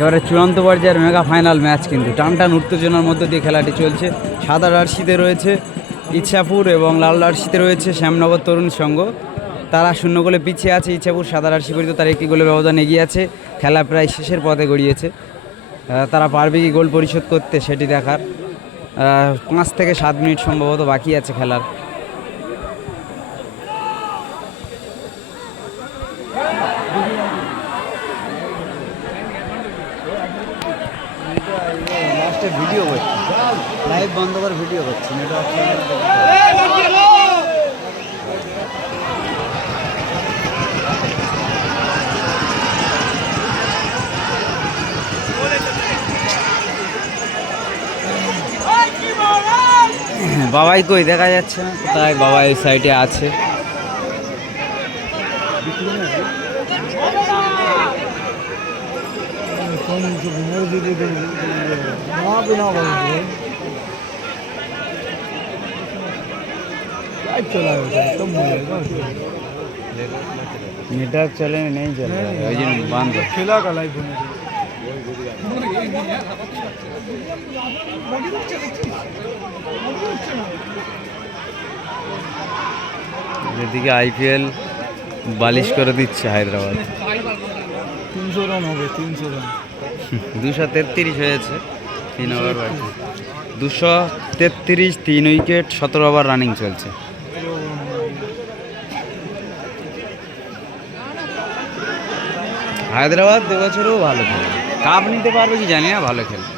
একেবারে চূড়ান্ত পর্যায়ের মেগা ফাইনাল ম্যাচ, কিন্তু টানটান উত্তেজনার মধ্য দিয়ে খেলাটি চলছে। সাদা জার্সিতে রয়েছে ইচ্ছাপুর এবং লাল জার্সিতে রয়েছে শ্যামনগর তরুণ সংঘ। তারা 0 গোলে পিছিয়ে আছে। ইচ্ছাপুর সাদা জার্সি পরিহিত, তার 1 গোলে ব্যবধান এগিয়ে আছে। খেলা প্রায় শেষের পথে গড়িয়েছে। তারা পারবে কি গোল পরিশোধ করতে সেটি দেখার। 5 থেকে 7 মিনিট সম্ভবত বাকি আছে খেলার। ভিডিও করছি, লাইভ বন্ধ করে ভিডিও করছি। বাবাই কই দেখা যাচ্ছে না, কোথায় বাবা? এই সাইডে আছে। नेटवर्क चले नहीं चल रहा है, बंद खिला का लाइव होने। যেদিকে আইপিএল বালিশ করে দিচ্ছে হায়দ্রাবাদ। 300 রান হবে, 300 রান। 233 হয়েছে, 3 ওভার বাকি। 233, 3 উইকেট, 17 ওভার রানিং চলছে। হায়দ্রাবাদ 2 বছরেও ভালো খেলে, কাপ নিতে পারবে কি জানি না, ভালো খেলে।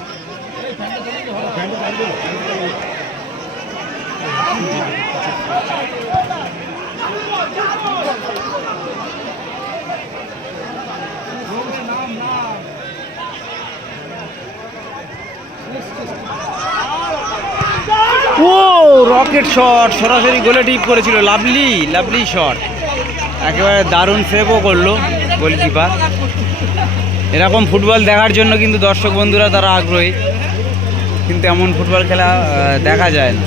ও রকেট শট, সরাসরি গোলে টিপ করেছিল। লাভলি লাভলি শট, একেবারে দারুণ সেভও করলো গোলকিপার। এরকম ফুটবল দেখার জন্য কিন্তু দর্শক বন্ধুরা তারা আগ্রহী, কিন্তু এমন ফুটবল খেলা দেখা যায় না।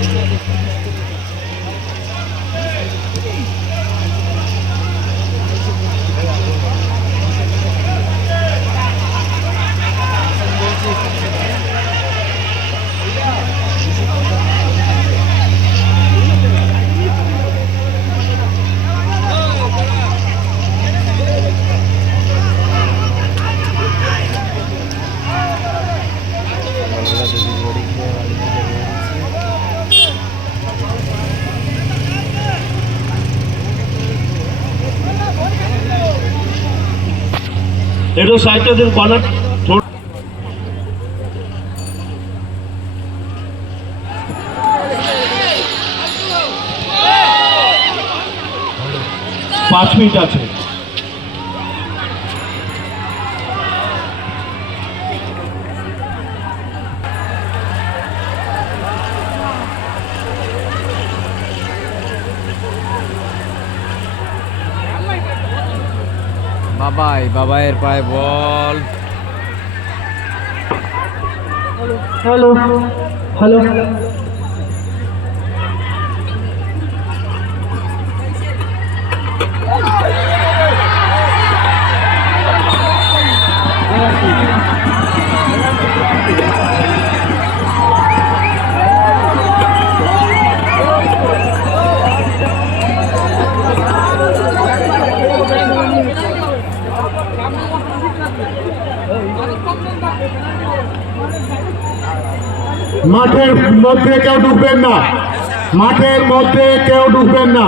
একটু সাইডটা দিন কর্নার। 5 মিনিট আছে। বাবাইয়ের পায়ে বল। হ্যালো হ্যালো মাঠের মধ্যে কেউ ঢুকবেন না, মাঠের মধ্যে কেউ ঢুকবেন না।